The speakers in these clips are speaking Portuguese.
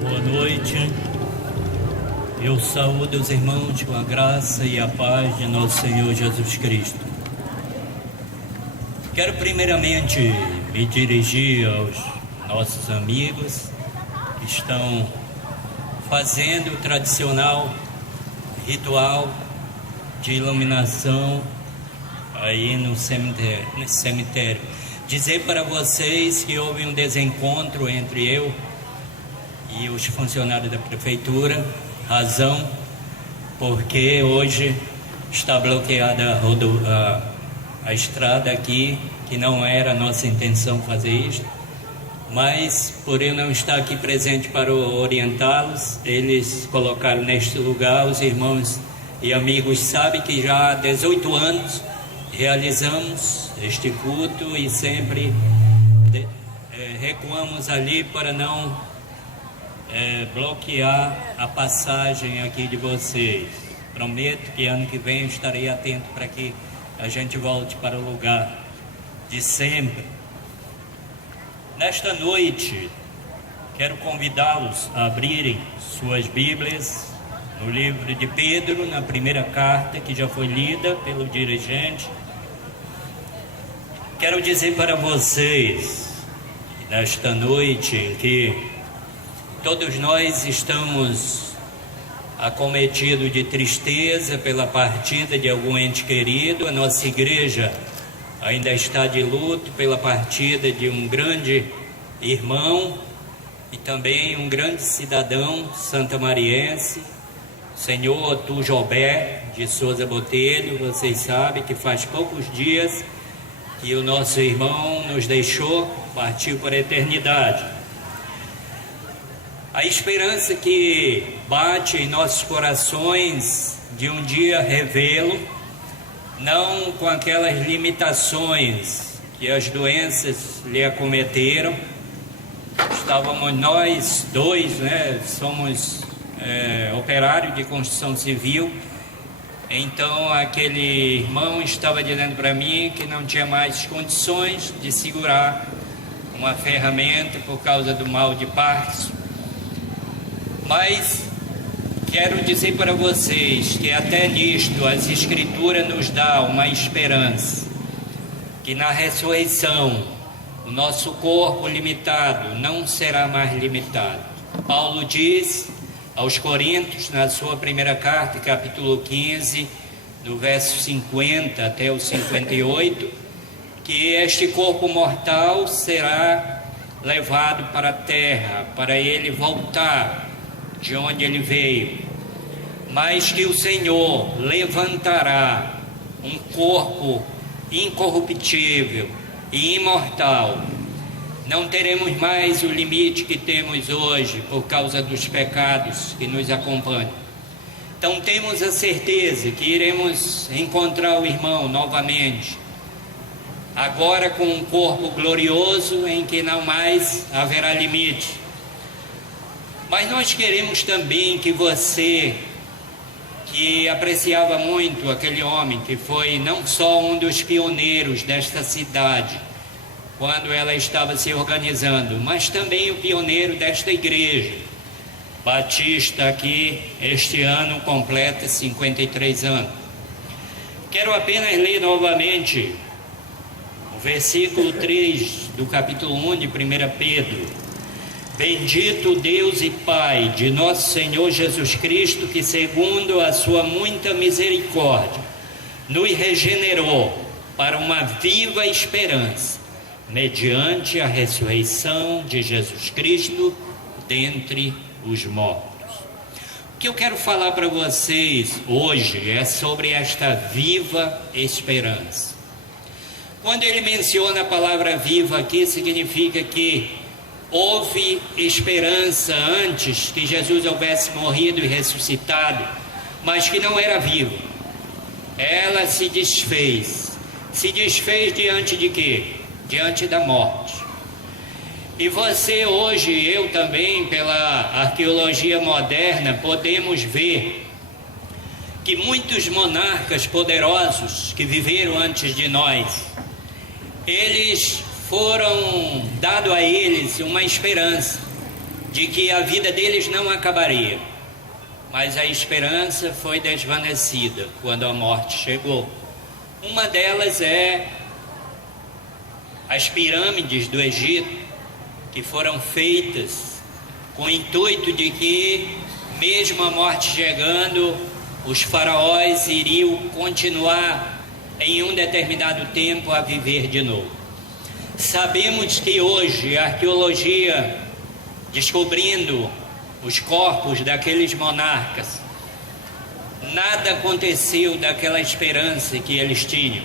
Boa noite. Eu saúdo os irmãos com a graça e a paz de nosso Senhor Jesus Cristo. Quero primeiramente me dirigir aos nossos amigos que estão fazendo o tradicional ritual de iluminação aí no cemitério. Dizer para vocês que houve um desencontro entre eu e os funcionários da prefeitura, razão porque hoje está bloqueada a estrada aqui, que não era a nossa intenção fazer isto, mas por eu não estar aqui presente para orientá-los, eles colocaram neste lugar. Os irmãos e amigos sabem que já há 18 anos realizamos este culto e sempre recuamos ali para não bloquear a passagem aqui de vocês. Prometo que ano que vem eu estarei atento para que a gente volte para o lugar de sempre. Nesta noite, quero convidá-los a abrirem suas Bíblias no livro de Pedro, na primeira carta que já foi lida pelo dirigente. Quero dizer para vocês, nesta noite, que todos nós estamos acometidos de tristeza pela partida de algum ente querido. A nossa igreja ainda está de luto pela partida de um grande irmão e também um grande cidadão santamariense, senhor Arthur Jobé de Souza Botelho. Vocês sabem que faz poucos dias que o nosso irmão nos deixou, partiu para a eternidade. A esperança que bate em nossos corações de um dia revê-lo, não com aquelas limitações que as doenças lhe acometeram. Estávamos nós dois, somos operários de construção civil. Então aquele irmão estava dizendo para mim que não tinha mais condições de segurar uma ferramenta por causa do mal de Parkinson. Mas quero dizer para vocês que até nisto as Escrituras nos dá uma esperança, que na ressurreição o nosso corpo limitado não será mais limitado. Paulo diz aos Coríntios, na sua primeira carta, capítulo 15, do verso 50 até o 58, que este corpo mortal será levado para a terra, para ele voltar de onde ele veio, mas que o Senhor levantará um corpo incorruptível e imortal. Não teremos mais o limite que temos hoje por causa dos pecados que nos acompanham. Então temos a certeza que iremos encontrar o irmão novamente, agora com um corpo glorioso em que não mais haverá limite. Mas nós queremos também que você, que apreciava muito aquele homem, que foi não só um dos pioneiros desta cidade, quando ela estava se organizando, mas também o pioneiro desta igreja batista, que este ano completa 53 anos. Quero apenas ler novamente o versículo 3 do capítulo 1 de 1 Pedro. Bendito Deus e Pai de nosso Senhor Jesus Cristo, que segundo a sua muita misericórdia nos regenerou para uma viva esperança, mediante a ressurreição de Jesus Cristo dentre os mortos. O que eu quero falar para vocês hoje é sobre esta viva esperança. Quando ele menciona a palavra viva aqui, significa que houve esperança antes que Jesus houvesse morrido e ressuscitado, mas que não era viva. Ela se desfez. Se desfez diante de quê? Diante da morte. E você hoje, eu também, pela arqueologia moderna, podemos ver que muitos monarcas poderosos que viveram antes de nós, eles foram dado a eles uma esperança de que a vida deles não acabaria, mas a esperança foi desvanecida quando a morte chegou. Uma delas é as pirâmides do Egito, que foram feitas com o intuito de que, mesmo a morte chegando, os faraós iriam continuar em um determinado tempo a viver de novo. Sabemos que hoje a arqueologia, descobrindo os corpos daqueles monarcas, nada aconteceu daquela esperança que eles tinham,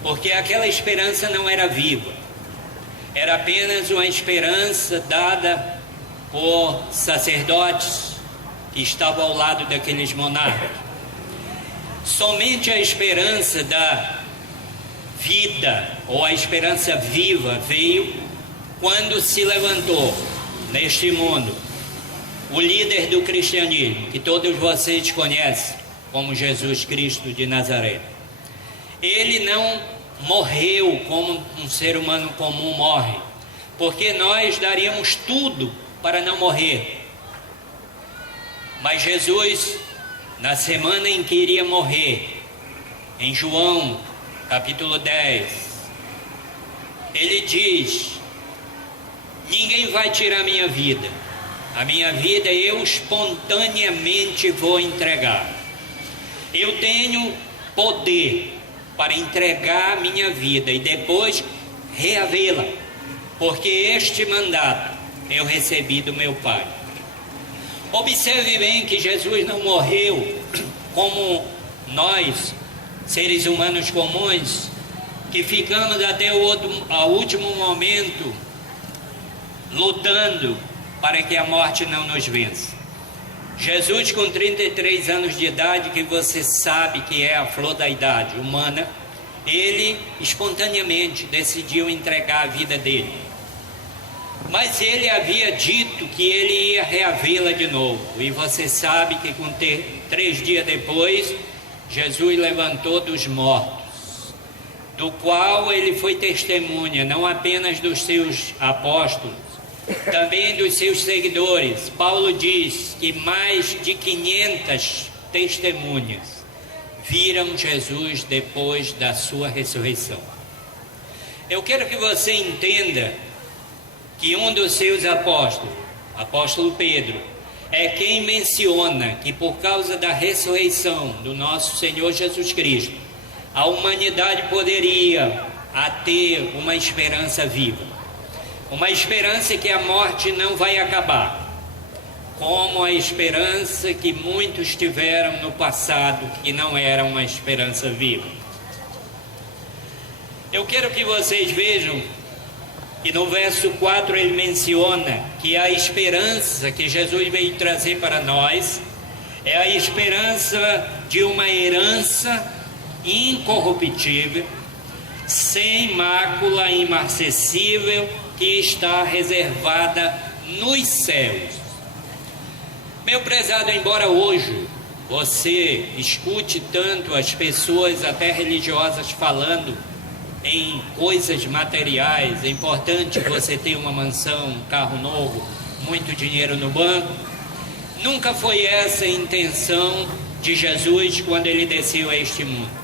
porque aquela esperança não era viva, era apenas uma esperança dada por sacerdotes que estavam ao lado daqueles monarcas. Somente a esperança da vida, ou a esperança viva, veio quando se levantou neste mundo o líder do cristianismo, que todos vocês conhecem como Jesus Cristo de Nazaré. Ele não morreu como um ser humano comum morre, porque nós daríamos tudo para não morrer. Mas Jesus, na semana em que iria morrer, em João capítulo 10, ele diz: ninguém vai tirar minha vida, a minha vida eu espontaneamente vou entregar. Eu tenho poder para entregar a minha vida e depois reavê-la, porque este mandato eu recebi do meu Pai. Observe bem que Jesus não morreu como nós, seres humanos comuns, que ficamos até o último momento lutando para que a morte não nos vença. Jesus, com 33 anos de idade, que você sabe que é a flor da idade humana, ele espontaneamente decidiu entregar a vida dele. Mas ele havia dito que ele ia reavê-la de novo. E você sabe que com 3 dias depois, Jesus levantou dos mortos, do qual ele foi testemunha, não apenas dos seus apóstolos, também dos seus seguidores. Paulo diz que mais de 500 testemunhas viram Jesus depois da sua ressurreição. Eu quero que você entenda que um dos seus apóstolos, apóstolo Pedro, é quem menciona que por causa da ressurreição do nosso Senhor Jesus Cristo, a humanidade poderia ter uma esperança viva. Uma esperança que a morte não vai acabar, como a esperança que muitos tiveram no passado, que não era uma esperança viva. Eu quero que vocês vejam que no verso 4 ele menciona que a esperança que Jesus veio trazer para nós é a esperança de uma herança incorruptível, sem mácula, imarcessível, que está reservada nos céus. Meu prezado, embora hoje você escute tanto as pessoas até religiosas falando em coisas materiais, é importante você ter uma mansão, um carro novo, muito dinheiro no banco, nunca foi essa a intenção de Jesus quando ele desceu a este mundo.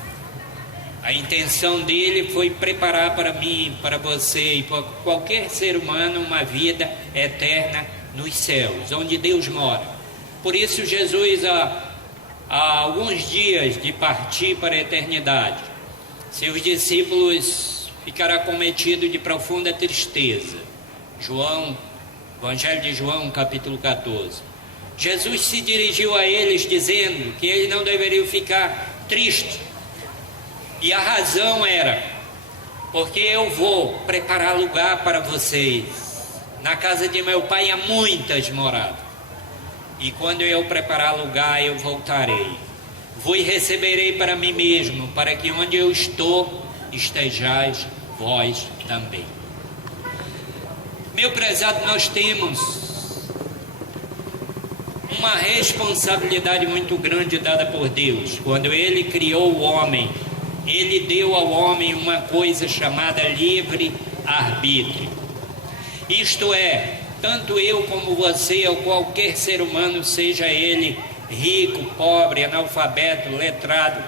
A intenção dele foi preparar para mim, para você e para qualquer ser humano uma vida eterna nos céus, onde Deus mora. Por isso Jesus, há alguns dias de partir para a eternidade, seus discípulos ficaram acometidos de profunda tristeza. Evangelho de João, capítulo 14. Jesus se dirigiu a eles dizendo que eles não deveriam ficar tristes. E a razão era: porque eu vou preparar lugar para vocês. Na casa de meu pai há muitas moradas. E quando eu preparar lugar, eu voltarei. Vos receberei para mim mesmo, para que onde eu estou, estejais vós também. Meu prezado, nós temos uma responsabilidade muito grande dada por Deus. Quando Ele criou o homem, Ele deu ao homem uma coisa chamada livre-arbítrio. Isto é, tanto eu como você ou qualquer ser humano, seja ele rico, pobre, analfabeto, letrado,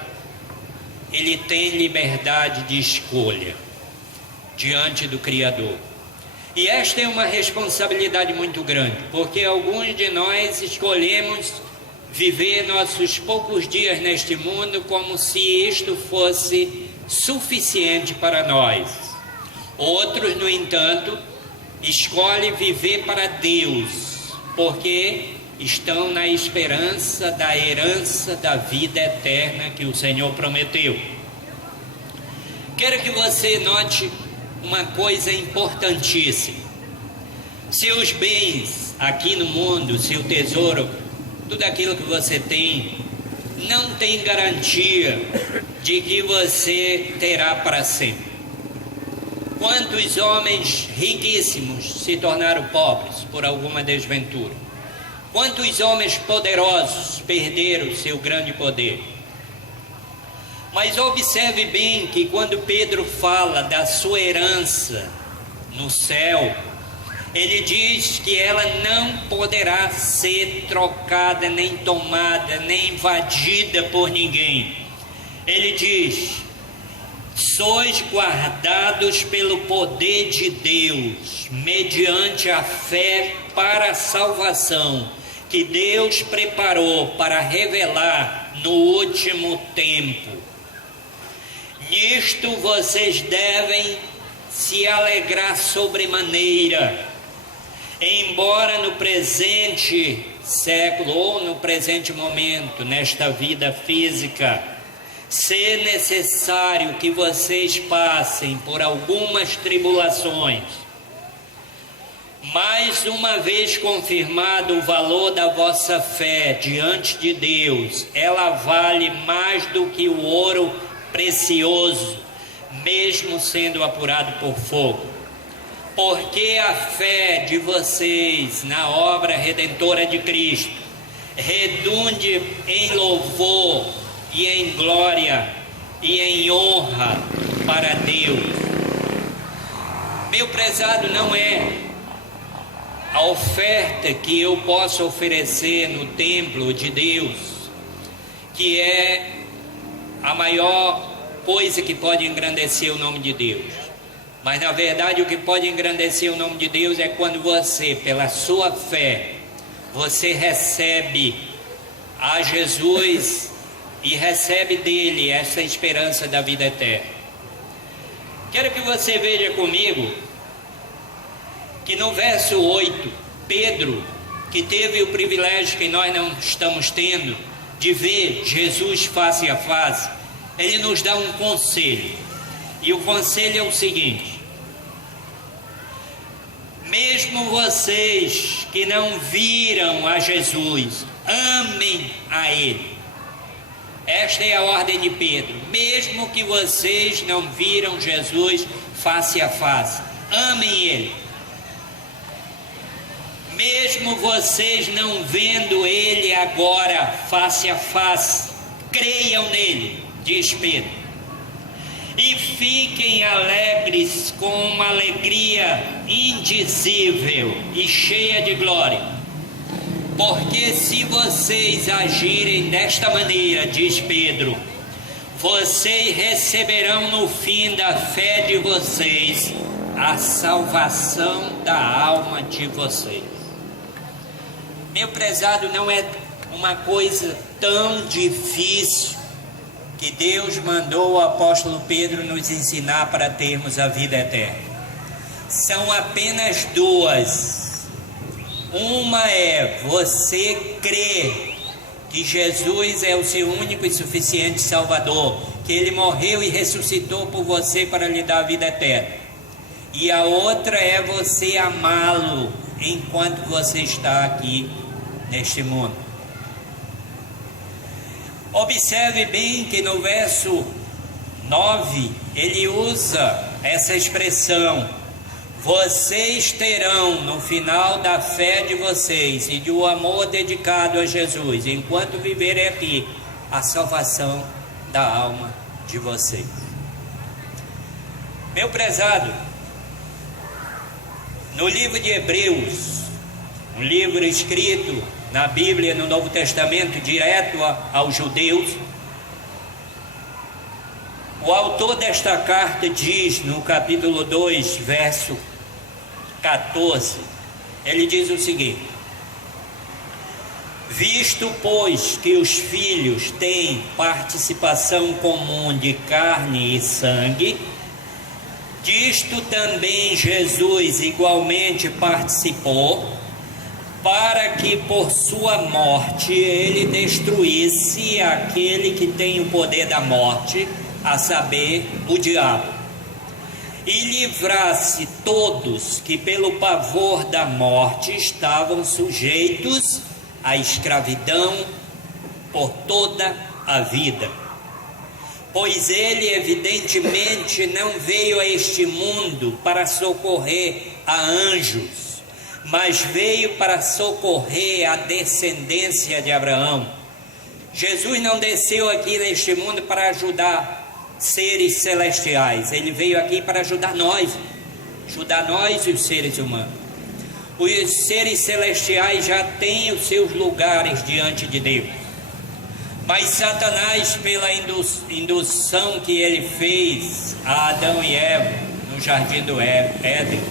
ele tem liberdade de escolha diante do Criador. E esta é uma responsabilidade muito grande, porque alguns de nós escolhemos viver nossos poucos dias neste mundo como se isto fosse suficiente para nós. Outros, no entanto, escolhem viver para Deus, porque estão na esperança da herança da vida eterna que o Senhor prometeu. Quero que você note uma coisa importantíssima. Seus bens aqui no mundo, seu tesouro, tudo aquilo que você tem, não tem garantia de que você terá para sempre. Quantos homens riquíssimos se tornaram pobres por alguma desventura? Quantos homens poderosos perderam seu grande poder? Mas observe bem que quando Pedro fala da sua herança no céu, ele diz que ela não poderá ser trocada, nem tomada, nem invadida por ninguém. Ele diz: sois guardados pelo poder de Deus, mediante a fé para a salvação, que Deus preparou para revelar no último tempo. Nisto vocês devem se alegrar sobremaneira, embora no presente século ou no presente momento, nesta vida física, ser necessário que vocês passem por algumas tribulações. Mais uma vez confirmado o valor da vossa fé diante de Deus, ela vale mais do que o ouro precioso, mesmo sendo apurado por fogo. Porque a fé de vocês na obra redentora de Cristo redunde em louvor e em glória e em honra para Deus. Meu prezado, não é a oferta que eu posso oferecer no templo de Deus que é a maior coisa que pode engrandecer o nome de Deus. Mas na verdade o que pode engrandecer o nome de Deus é quando você, pela sua fé, você recebe a Jesus e recebe dele essa esperança da vida eterna. Quero que você veja comigo que no verso 8, Pedro, que teve o privilégio que nós não estamos tendo, de ver Jesus face a face, ele nos dá um conselho. E o conselho é o seguinte: mesmo vocês que não viram a Jesus, amem a Ele. Esta é a ordem de Pedro. Mesmo que vocês não viram Jesus face a face, amem Ele. Mesmo vocês não vendo Ele agora face a face, creiam nele, diz Pedro. E fiquem alegres com uma alegria indizível e cheia de glória. Porque se vocês agirem desta maneira, diz Pedro, vocês receberão no fim da fé de vocês a salvação da alma de vocês. Meu prezado, não é uma coisa tão difícil que Deus mandou o apóstolo Pedro nos ensinar para termos a vida eterna. São apenas duas. Uma é você crer que Jesus é o seu único e suficiente Salvador, que Ele morreu e ressuscitou por você para lhe dar a vida eterna. E a outra é você amá-lo enquanto você está aqui neste mundo. Observe bem que no verso 9 ele usa essa expressão: vocês terão no final da fé de vocês e do amor dedicado a Jesus, enquanto viverem aqui, a salvação da alma de vocês. Meu prezado, no livro de Hebreus, um livro escrito na Bíblia, no Novo Testamento, direto aos judeus. O autor desta carta diz no capítulo 2, verso 14, ele diz o seguinte: visto, pois, que os filhos têm participação comum de carne e sangue, disto também Jesus igualmente participou, para que por sua morte ele destruísse aquele que tem o poder da morte, a saber, o diabo, e livrasse todos que pelo pavor da morte estavam sujeitos à escravidão por toda a vida. Pois ele evidentemente não veio a este mundo para socorrer a anjos, mas veio para socorrer a descendência de Abraão. Jesus não desceu aqui neste mundo para ajudar seres celestiais, ele veio aqui para ajudar nós e os seres humanos. Os seres celestiais já têm os seus lugares diante de Deus, mas Satanás, pela indução que ele fez a Adão e Eva no jardim do Éden,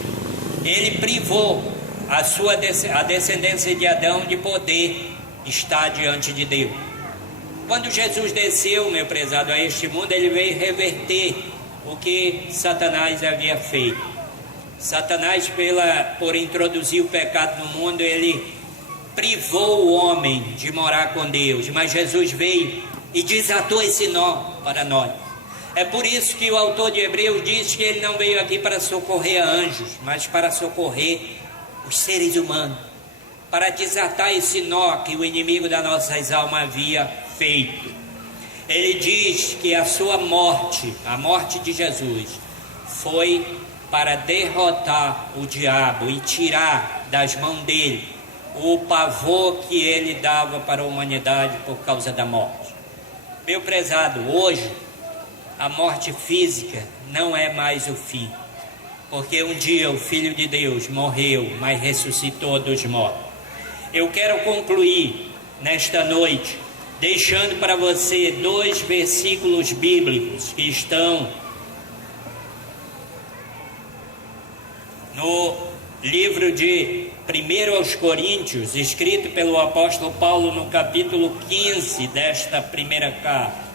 ele privou a descendência de Adão de poder estar diante de Deus. Quando Jesus desceu, meu prezado, a este mundo, ele veio reverter o que Satanás havia feito. Satanás, por introduzir o pecado no mundo, ele privou o homem de morar com Deus, mas Jesus veio e desatou esse nó para nós. É por isso que o autor de Hebreus diz que ele não veio aqui para socorrer anjos, mas para socorrer os seres humanos, para desatar esse nó que o inimigo das nossas almas havia feito. Ele diz que a sua morte, a morte de Jesus, foi para derrotar o diabo e tirar das mãos dele o pavor que ele dava para a humanidade por causa da morte. Meu prezado, hoje a morte física não é mais o fim, porque um dia o Filho de Deus morreu, mas ressuscitou dos mortos. Eu quero concluir nesta noite deixando para você 2 versículos bíblicos que estão no livro de 1 aos Coríntios, escrito pelo apóstolo Paulo no capítulo 15 desta primeira carta.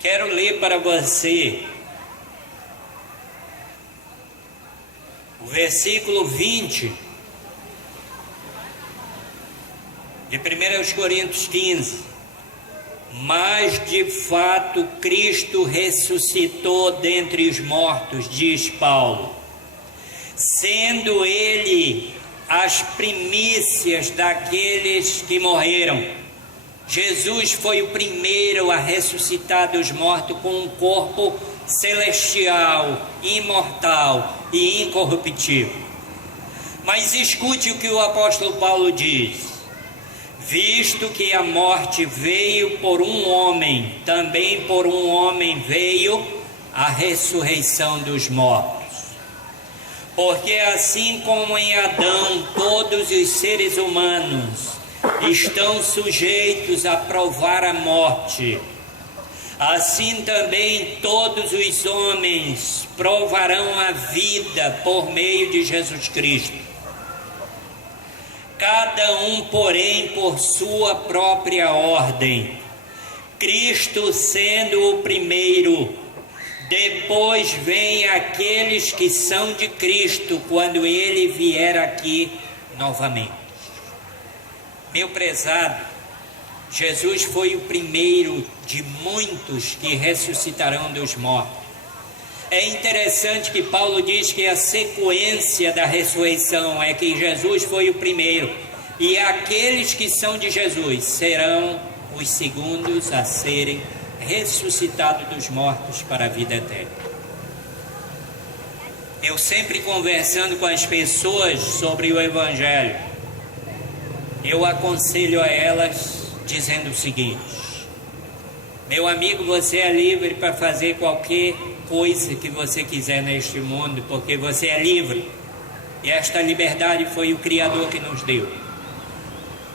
Quero ler para você o versículo 20 de 1 aos Coríntios 15. Mas de fato Cristo ressuscitou dentre os mortos, diz Paulo, sendo ele as primícias daqueles que morreram. Jesus foi o primeiro a ressuscitar dos mortos com um corpo celestial, imortal e incorruptível. Mas escute o que o apóstolo Paulo diz: visto que a morte veio por um homem, também por um homem veio a ressurreição dos mortos. Porque assim como em Adão todos os seres humanos estão sujeitos a provar a morte, assim também todos os homens provarão a vida por meio de Jesus Cristo. Cada um, porém, por sua própria ordem. Cristo sendo o primeiro, depois vem aqueles que são de Cristo, quando ele vier aqui novamente. Meu prezado, Jesus foi o primeiro de muitos que ressuscitarão dos mortos. É interessante que Paulo diz que a sequência da ressurreição é que Jesus foi o primeiro, e aqueles que são de Jesus serão os segundos a serem ressuscitados dos mortos para a vida eterna. Eu sempre conversando com as pessoas sobre o Evangelho, eu aconselho a elas dizendo o seguinte: meu amigo, você é livre para fazer qualquer coisa que você quiser neste mundo, porque você é livre. E esta liberdade foi o Criador que nos deu.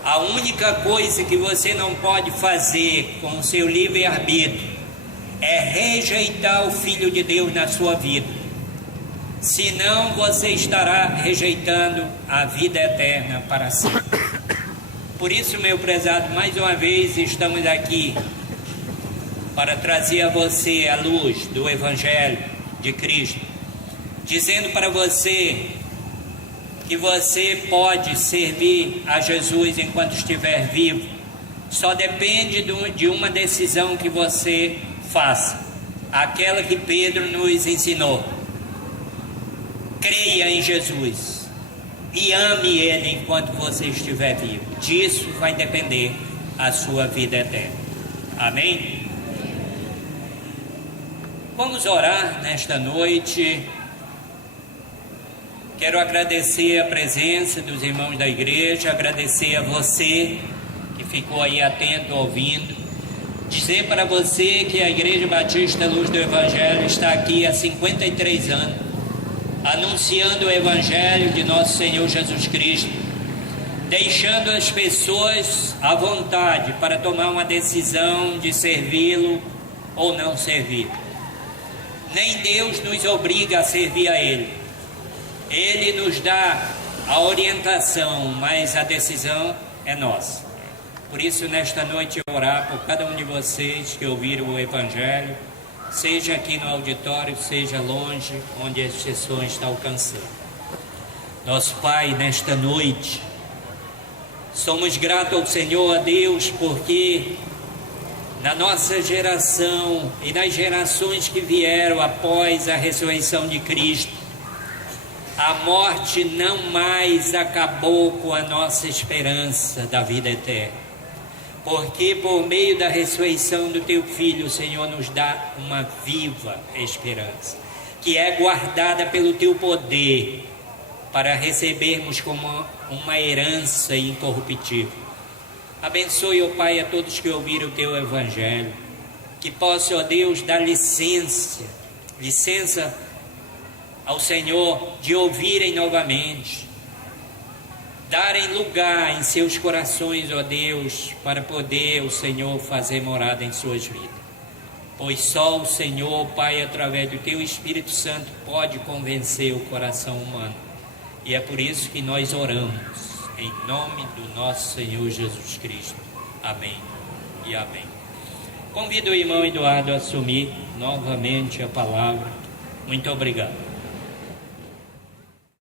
A única coisa que você não pode fazer com o seu livre-arbítrio é rejeitar o Filho de Deus na sua vida. Senão você estará rejeitando a vida eterna para sempre. Por isso, meu prezado, mais uma vez estamos aqui para trazer a você a luz do Evangelho de Cristo, dizendo para você que você pode servir a Jesus enquanto estiver vivo. Só depende de uma decisão que você faça, aquela que Pedro nos ensinou: creia em Jesus e ame Ele enquanto você estiver vivo. Disso vai depender a sua vida eterna. Amém? Vamos orar nesta noite. Quero agradecer a presença dos irmãos da igreja, agradecer a você que ficou aí atento, ouvindo. Dizer para você que a Igreja Batista Luz do Evangelho está aqui há 53 anos, anunciando o Evangelho de nosso Senhor Jesus Cristo, deixando as pessoas à vontade para tomar uma decisão de servi-lo ou não servir. Nem Deus nos obriga a servir a Ele. Ele nos dá a orientação, mas a decisão é nossa. Por isso, nesta noite, eu orar por cada um de vocês que ouviram o Evangelho, seja aqui no auditório, seja longe, onde as pessoas estão alcançando. Nosso Pai, nesta noite, somos gratos ao Senhor, a Deus, porque na nossa geração e nas gerações que vieram após a ressurreição de Cristo, a morte não mais acabou com a nossa esperança da vida eterna. Porque por meio da ressurreição do Teu Filho, o Senhor nos dá uma viva esperança, que é guardada pelo Teu poder, para recebermos como uma herança incorruptível. Abençoe, ó Pai, a todos que ouviram o Teu Evangelho, que possa, ó Deus, dar licença ao Senhor de ouvirem novamente, darem lugar em seus corações, ó Deus, para poder o Senhor fazer morada em suas vidas. Pois só o Senhor, Pai, através do Teu Espírito Santo, pode convencer o coração humano. E é por isso que nós oramos, em nome do nosso Senhor Jesus Cristo. Amém e amém. Convido o irmão Eduardo a assumir novamente a palavra. Muito obrigado.